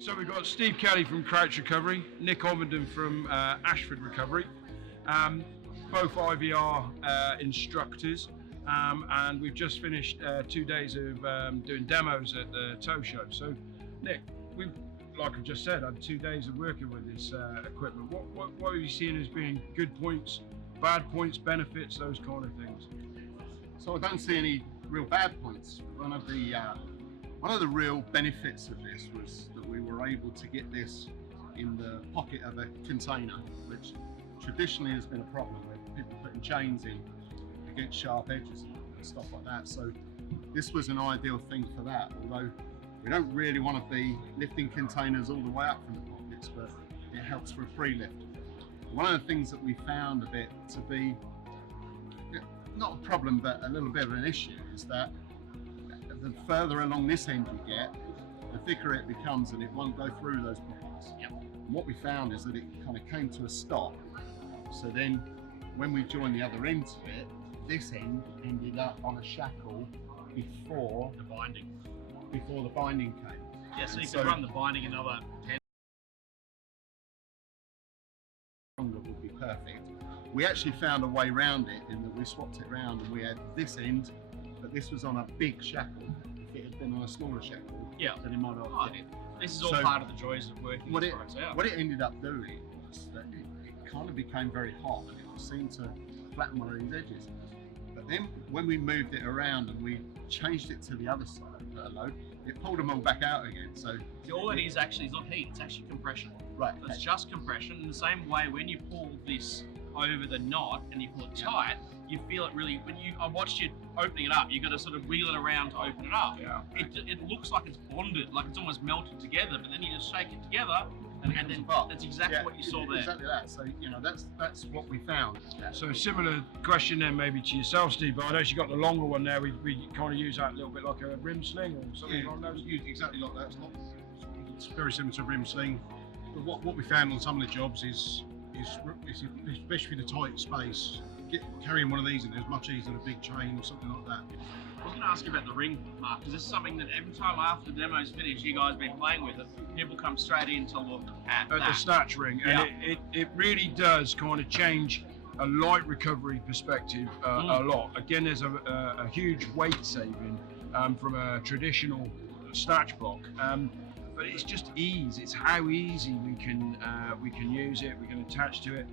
So we've got Steve Kelly from Crouch Recovery, Nick Ovenden from Ashford Recovery, both IVR instructors, and we've just finished 2 days of doing demos at the tow show. So Nick, we've, like I've just said, had 2 days of working with this equipment. What are you seeing as being good points, bad points, benefits, those kind of things? So I don't see any real bad points. One of the real benefits of this was that we were able to get this in the pocket of a container, which traditionally has been a problem with people putting chains in against sharp edges and stuff like that. So this was an ideal thing for that, although we don't really want to be lifting containers all the way up from the pockets, but it helps for a pre-lift. One of the things that we found a bit to be not a problem but a little bit of an issue is that the further along this end you get, the thicker it becomes and it won't go through those pockets. Yep. And what we found is that it kind of came to a stop. So then when we joined the other end to it, this end ended up on a shackle before The binding. the binding came. Yeah, so And you could run the binding another 10. Longer would be perfect. We actually found a way around it in that we swapped it around and we had this end, but this was on a big shackle. If it had been on a smaller shackle, Yeah. then it might not Oh, have fit. this is all So part of the joys of working What these it, products out. what it ended up doing was that it kind of became very hot and it seemed to flatten one of these edges. But then when we moved it around and we changed it to the other side of the load, it pulled them all back out again. So See, all it is actually is not heat, it's actually compression. right, It's just compression. In the same way, when you pull this over the knot and you pull it tight, you feel it really. I watched you opening it up. You got to sort of wiggle it around to open it up. Yeah. It looks like it's bonded, like it's almost melted together. But then you just shake it together, and then apart. that's exactly what you saw there. Exactly that. So that's what we found. So similar question then maybe to yourself, Steve, but I know you got the longer one there. We kind of use that a little bit like a rim sling or something like that. Used exactly like that. It's very similar to a rim sling. But what we found on some of the jobs is especially the tight space, carrying one of these in there is much easier than a big chain or something like that. I was going to ask you about the ring, Mark, because this is something that every time after the demo's finished, you guys have been playing with it, people come straight in to look at At the snatch ring, and it really does kind of change a light recovery perspective a lot. Again, there's a huge weight saving from a traditional snatch block. But it's just ease. It's how easy we can use it. We can attach to it.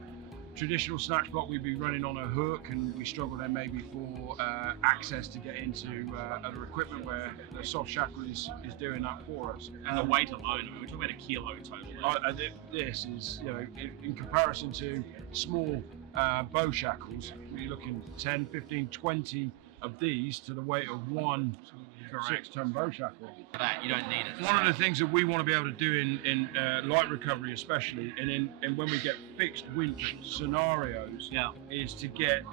Traditional snatch block, we'd be running on a hook, and we struggle then maybe for access to get into other equipment where the soft shackle is doing that for us. And the weight alone, I mean, we're talking about a kilo total. This is, in comparison to small bow shackles, you're looking 10, 15, 20 of these to the weight of one 6-ton bow shackle. For that, you don't need it. One of the things that we want to be able to do in light recovery especially, and when we get fixed winch scenarios, is to get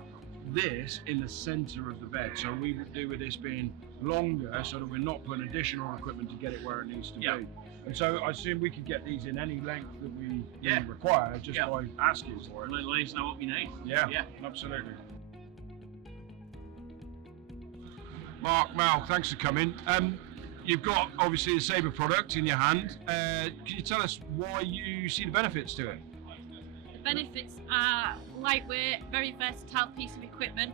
this in the center of the bed. So we would do with this being longer so that we're not putting additional equipment to get it where it needs to be. And so I assume we could get these in any length that we require just by asking for it. Let us know what we need. Yeah, absolutely. Mark, Mal, thanks for coming. You've got obviously a Saber product in your hand. Can you tell us why you see the benefits to it? The benefits are lightweight, very versatile piece of equipment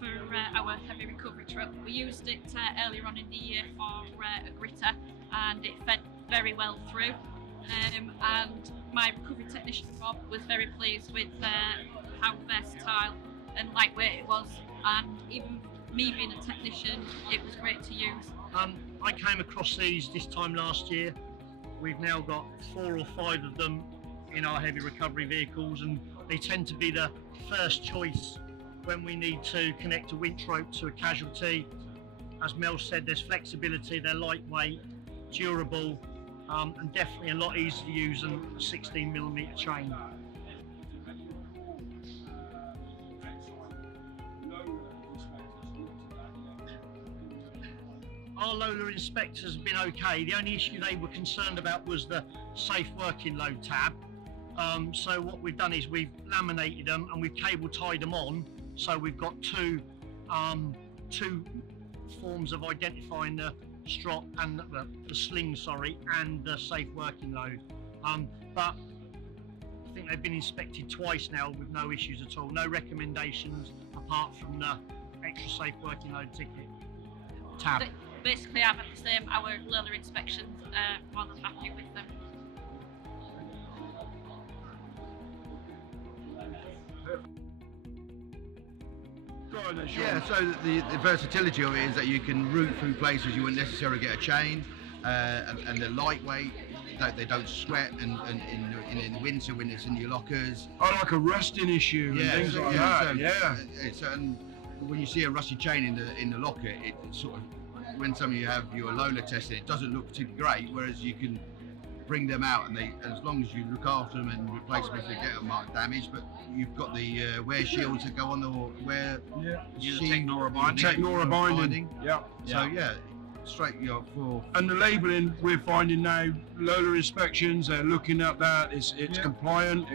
for our heavy recovery truck. We used it earlier on in the year for a gritter, and it fed very well through. And my recovery technician Rob was very pleased with how versatile and lightweight it was, and even me being a technician, it was great to use. I came across these this time last year. We've now got 4 or 5 of them in our heavy recovery vehicles, and they tend to be the first choice when we need to connect a winch rope to a casualty. As Mel said, there's flexibility, they're lightweight, durable, and definitely a lot easier to use than a 16mm chain. Our Lola inspectors have been okay. The only issue they were concerned about was the safe working load tab. So what we've done is we've laminated them and we've cable tied them on. So we've got two forms of identifying the strop and the sling, sorry, and the safe working load. But I think they've been inspected twice now with no issues at all. No recommendations apart from the extra safe working load ticket tab. Basically, I've had the same. Our Lola inspections, more than happy with them. Go on then, Sean. Yeah, so the versatility of it is that you can route through places you wouldn't necessarily get a chain, and they're lightweight. They don't sweat, and in the winter when it's in your lockers. Oh, like a rusting issue and things like that. And when you see a rusty chain in the locker, it sort of, when some of you have your Lola tested, it doesn't look particularly great. Whereas you can bring them out, and as long as you look after them and replace them if they get them damaged, but you've got the wear shields that go on the wear. Yeah, the Technora binding. Yeah. So yeah, straight for. And the labelling we're finding now, Lola inspections, they're looking at that. It's compliant.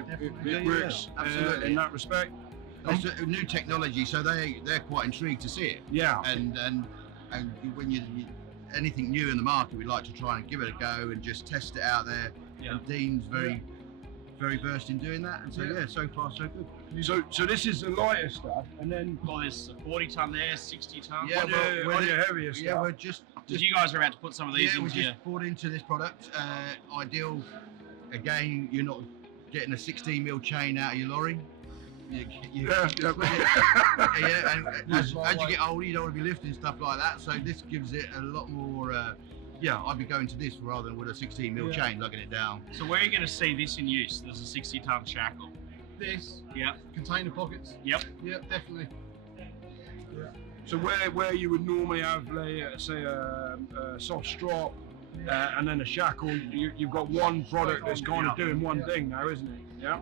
It works absolutely in that respect. It's a new technology, so they're quite intrigued to see it. Yeah. And when you anything new in the market, we'd like to try and give it a go and just test it out there. Yeah. And Dean's very versed in doing that, and so so far so good. So this is the lighter stuff, and then Well, there's a 40 ton there, 60 ton. Yeah, on your heavier stuff. Yeah, we're just You guys are about to put some of these we into just your... bought into this product. Ideal. Again, you're not getting a 16mm chain out of your lorry. Yeah. And as you get older, you don't want to be lifting stuff like that. So this gives it a lot more. I'd be going to this rather than with a 16mm chain lugging it down. So where are you going to see this in use? There's a 60 ton shackle. This, Yep. container pockets. Yep. Yep, definitely. So where you would normally have, say, a soft strop and then a shackle, you've got one product that's kind of doing one thing now, isn't it? Yeah.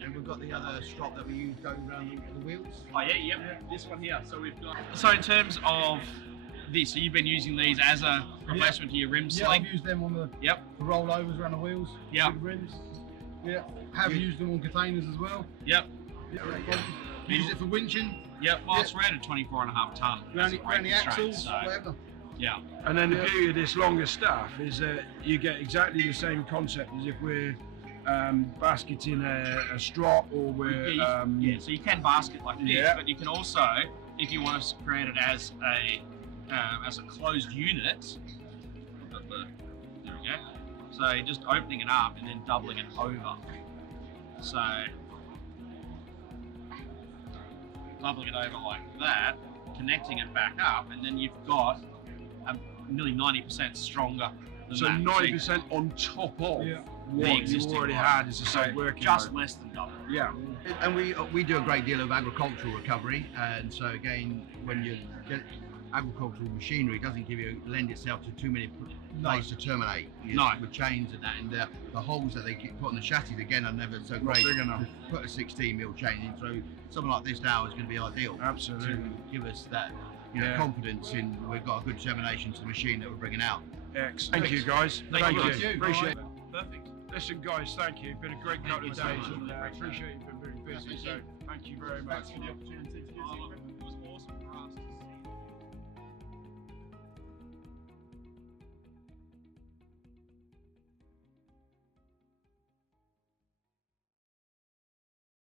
And we've got the other strop that we use going around the wheels. Oh yeah, yep. This one here. So we've got. So in terms of this, so you've been using these as a replacement to your rim Yeah, sling. I've used them on the Yep. rollovers around the wheels. Yep. Big rims. Yeah. Have used them on containers as well. Yep. Use it for winching. Yep. Well, it's rated 24.5 ton. Around That's a the great axles, constraint, so, whatever. yeah. And then the beauty of this longer stuff is that you get exactly the same concept as if we're basketing a strop, or we're So you can basket like this, but you can also, if you want to create it as a closed unit, there we go. So just opening it up and then doubling it over. So doubling it over like that, connecting it back up, and then you've got nearly 90% stronger than so that. 90% on top of the what you existing already one. had as a So safe working just load. less than double. Yeah. And we do a great deal of agricultural recovery, and so again, when you get agricultural machinery, it doesn't lend itself to too many places to terminate. With chains and that, and the holes that they put on the chassis again are never so great. big enough. To put a 16mm chain in, so something like this now is going to be ideal. Absolutely. To give us that confidence in we've got a good termination to the machine that we're bringing out. Excellent. Thank you, guys. Thank you. Appreciate it. Perfect. Listen, guys, thank you. It's been a great couple of days, and I appreciate you've been very busy. So thank you very much. Thanks for the opportunity to use the equipment. It was awesome for us.